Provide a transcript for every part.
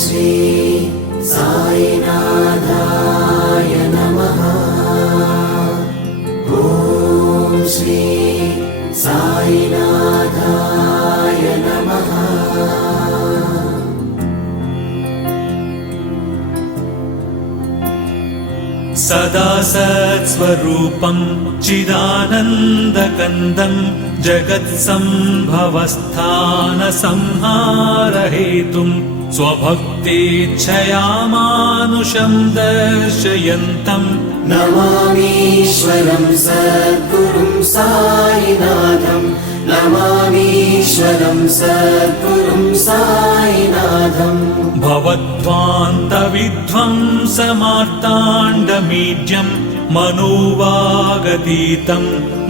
श्री साईनाथाय नमः। ॐ श्री साईनाथाय नमः। सदा सत्स्वरूपं चिदानन्दकन्दं जगत्सम्भवस्थानसंहारहेतुं स्वभक्तेच्छया मानुषं दर्शयन्तं नमामीश्वरं सद्गुरुं साईनाथं। नमामीश्वरं सद्गुरुं साईनाथम्। भवद्ध्वान्तविध्वंसमार्ताण्डमीड्यं मनोवागतीतं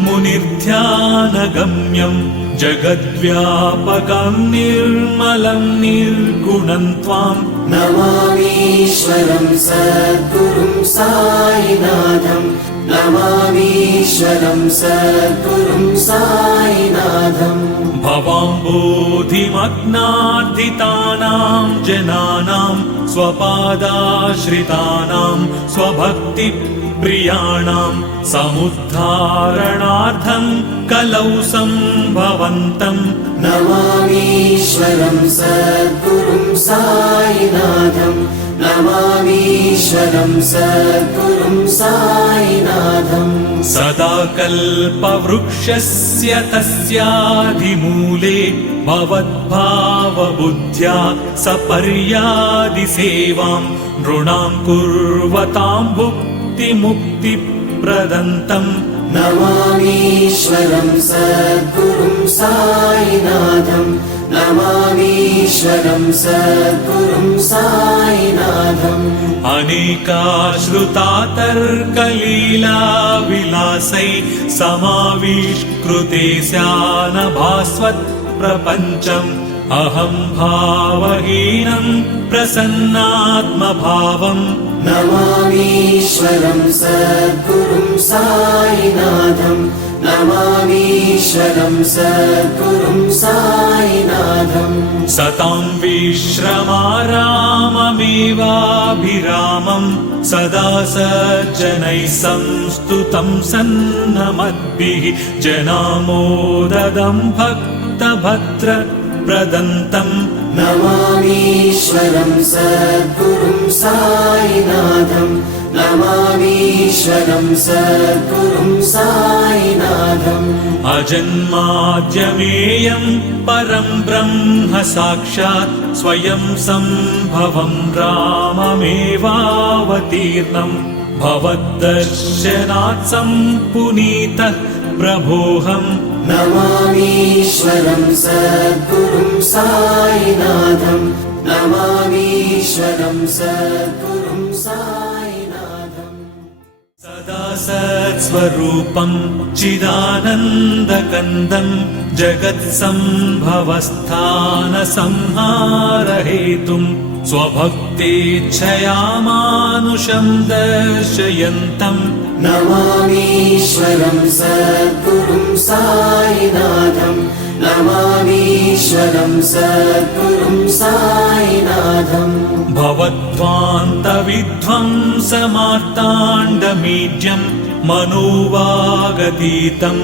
मुनिर्ध्यानगम्यं जगद्व्यापकं निर्मलं निर्गुणं त्वां नमामीश्वरं सद्गुरुं साईनाथं। नमामीश्वरं सद्गुरुं साईनाथम्। भवाम्बोधिमग्नार्दितानां जनानां स्वपादाश्रितानां स्वभक्तिप्रियाणां समुद्धारणार्थं कलौ सम्भवन्तं नमामीश्वरं सद्गुरुं साईनाथं। नमामीश्वरं सद्गुरुं साईनाथम्। सदा कल्पवृक्षस्य तस्याधिमूले भवद्भावबुद्ध्या सपर्यादिसेवां नृणां कुर्वतां भुक्तिमुक्तिप्रदन्तम् नमामीश्वरं सद्गुरुं साईनाथं। नमामीश्वरं सद्गुरुं साईनाथम्। अनेकाश्रुतातर्कलीलाविलासै समाविष्कृते स्यानभास्वत् प्रपञ्चम् अहं भावहीनं प्रसन्नात्मभावम् नमामीश्वरं सद्गुरुं साईनाथं। नमामीश्वरं सद्गुरुं साईनाथम्। सतां विश्रमाराममेवाभिरामं सदा सज्जनैः संस्तुतं सन्नमद्भिः जनामोददं भक्तभद्रप्रदन्तम् नमामीश्वरं सद्गुरुं साईनाथं। नमामीश्वरं सद्गुरुं साईनाथम्। अजन्माद्यमेयं परं ब्रह्म साक्षात् स्वयं सम्भवं राममेवावतीर्णं भवद्दर्शनात् सम्पुनीतः प्रभोऽहम् नमामीश्वरं सद्गुरुं साईनाथं। नमामीश्वरं सद्गुरुं साईनाथम्। सदा सत्स्वरूपं चिदानन्दकन्दं जगत्सम्भवस्थानसंहारहेतुं स्वभक्तेच्छया मानुषं दर्शयन्तं नमामीश्वरं सद्गुरुं साईनाथं। नमामीश्वरं सद्गुरुं साईनाथम्। भवद्ध्वान्तविध्वंसमार्ताण्डमीड्यं मनोवागतीतं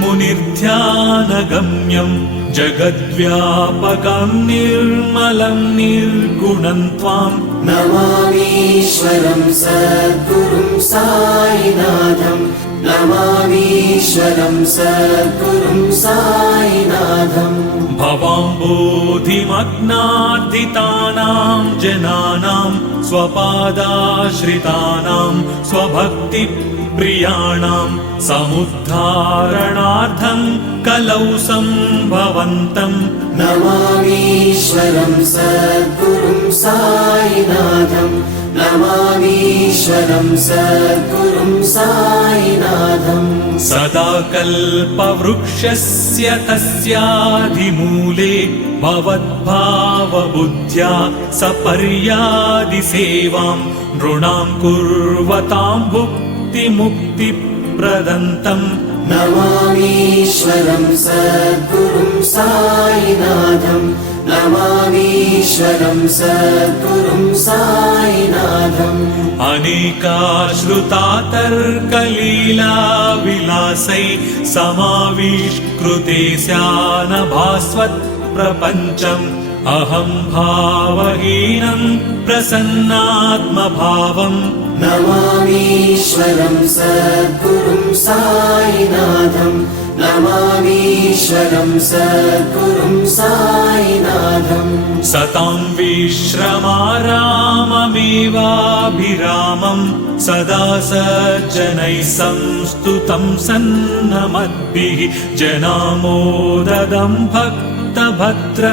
मुनिर्ध्यानगम्यं जगद्व्यापकं निर्मलं निर्गुणं त्वां नमामीश्वरं सद्गुरुं साईनाथं। नमामीश्वरं सद्गुरुं साईनाथम्। भवाम्बोधिमग्नार्दितानां जनानां स्वपादाश्रितानां स्वभक्तिप्रियाणां समुद्धारणार्थं कलौ सम्भवन्तं नमामीश्वरं सद्गुरुं साईनाथं। नमामीश्वरं सद्गुरुं साईनाथम्। सदा कल्पवृक्षस्य तस्याधिमूले भवद्भावबुद्ध्या सपर्यादिसेवां नृणां कुर्वतां भुक्तिमुक्तिप्रदन्तम् नमामीश्वरं सद्गुरुं साईनाथं। नमामीश्वरं सद्गुरुं साईनाथम् अनेकाश्रुता तर्कलीला विलासै समाविष्कृते स्यानभास्वत् प्रपञ्चम् अहं भावहीनं प्रसन्नात्मभावम् नमामीश्वरं सद्गुरुं साईनाथम् नमामीश्वरं सद्गुरुं साईनाथम् सतां विश्रमाराममेवाभिरामम् सदा सज्जनैः संस्तुतं सन्नमद्भिः जनामोददं भक्तभद्र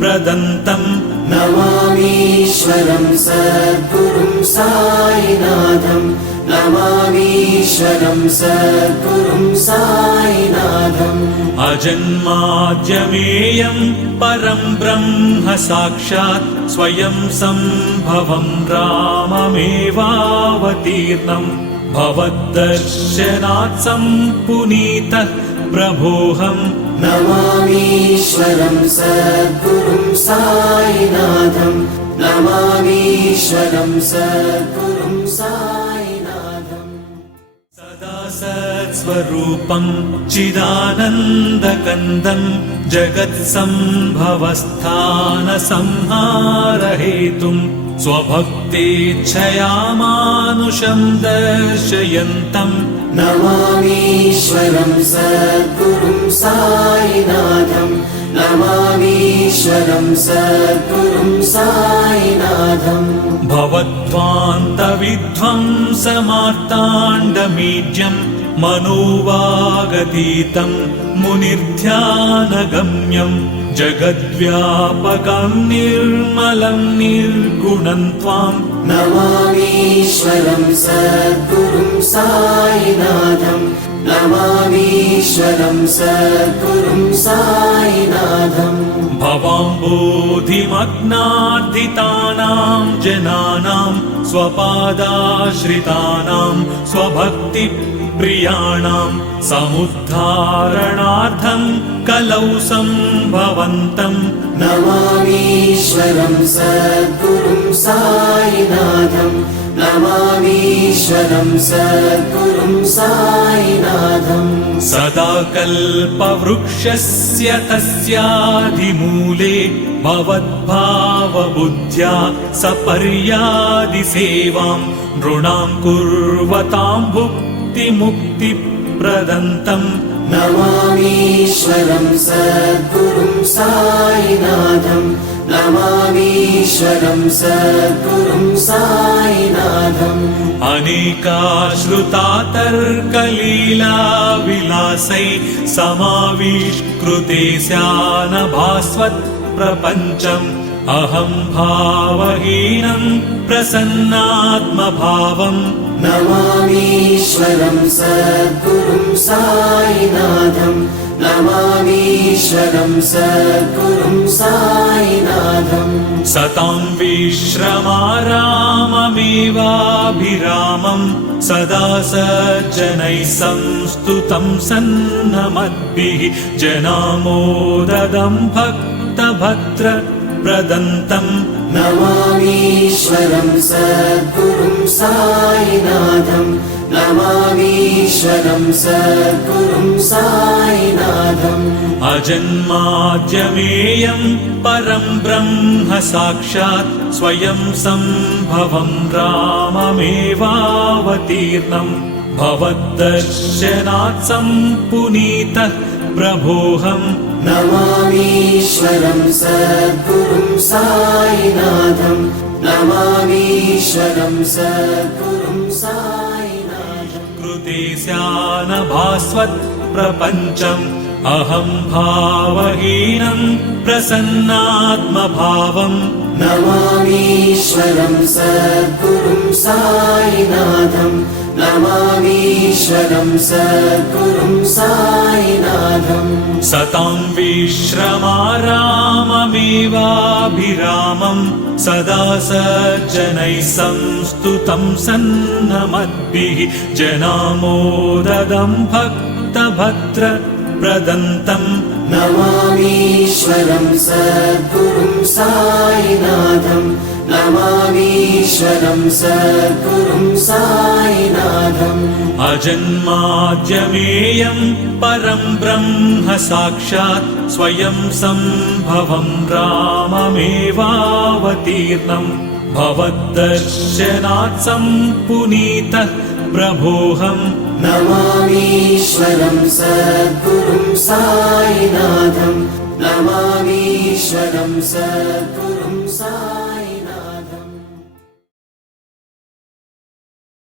प्रदन्तम् नमामीश्वरं सद्गुरुं साईनाथम् नमामीश्वरं सद्गुरुं साईनाथम् अजन्माद्यमेयं परं ब्रह्म साक्षात् स्वयं सम्भवं राममेवावतीर्णम् भवद्दर्शनात् सम्पुनीतः प्रभोऽहम् नमामीश्वरं सद्गुरुं साईनाथम् नमामीश्वरं सद्गुरुं साईनाथम् सदा सत्स्वरूपं चिदानन्दकन्दं जगत्सम्भवस्थानसंहारहेतुं स्वभक्तेच्छया मानुषं दर्शयन्तम् नमामीश्वरं सद्गुरुं साईनाथम् नमामीश्वरं सद्गुरुं साईनाथम् भवद्ध्वान्तविध्वंसमार्ताण्डमीड्यं मनोवागतीतं मुनिर्ध्यानगम्यं जगद्व्यापकं निर्मलं निर्गुणं त्वाम् नमामीश्वरं सद्गुरुं साईनाथम् नमामीश्वरं सद्गुरुं साईनाथम् भवाम्बोधिमग्नार्दितानां जनानां स्वपादाश्रितानां स्वभक्तिप्रियाणां समुद्धारणार्थं कलौ सम्भवन्तम् नमामीश्वरं सद्गुरुं साईनाथम् नमामीश्वरं सद्गुरुं साईनाथम् सदा कल्पवृक्षस्य तस्याधिमूले भवद्भावबुद्ध्या सपर्यादिसेवां नृणां कुर्वतां भुक्तिमुक्तिप्रदन्तम् नमामीश्वरं सद्गुरुं साईनाथम् नमामीश्वरं सद्गुरुं साईनाथम् अनेकाश्रुता तर्कलीला विलासै समाविष्कृते स्यानभास्वत् प्रपञ्चम् अहं भावहीनं प्रसन्नात्मभावम् नमामीश्वरं सद्गुरुं साईनाथम् नमामीश्वरं सद्गुरुं साईनाथम् सतां विश्रमाराममेवाभिरामम् सदा सज्जनैः संस्तुतं सन्नमद्भिः जनामोददं भक्तभद्र प्रदन्तम् नमामीश्वरं सद्गुरुं साईनाथम् नमामीश्वरं सद्गुरुं साईनाथम् अजन्माद्यमेयं परं ब्रह्म साक्षात् स्वयं सम्भवं राममेवावतीर्णम् भवद्दर्शनात् सम्पुनीतः प्रभोऽहम् नमामीश्वरं सद्गुरुं साईनाथम् नमामीश्वरं सद्गुरुं साईनाथम् कृते स्यानभास्वत् प्रपञ्चम् अहं भावहीनं प्रसन्नात्मभावम् नमामीश्वरं सद्गुरुं साईनाथम् नमामीश्वरं सद्गुरुं साईनाथम् सतां विश्रमाराममेवाभिरामम् सदा सज्जनैः संस्तुतं सन्नमद्भिः जनामोददं भक्तभद्र प्रदन्तम् नमामीश्वरं सद्गुरुं साईनाथं नमामीश्वरं सद्गुरुं साईनाथम् अजन्माद्यमेयं परं ब्रह्म साक्षात् स्वयं सम्भवं राममेवावतीर्णम् भवद्दर्शनात् सम्पुनीतः प्रभोऽहम् नमामीश्वरं सद्गुरुं साईनाथं नमामीश्वरं सद्गुरुं साईनाथम्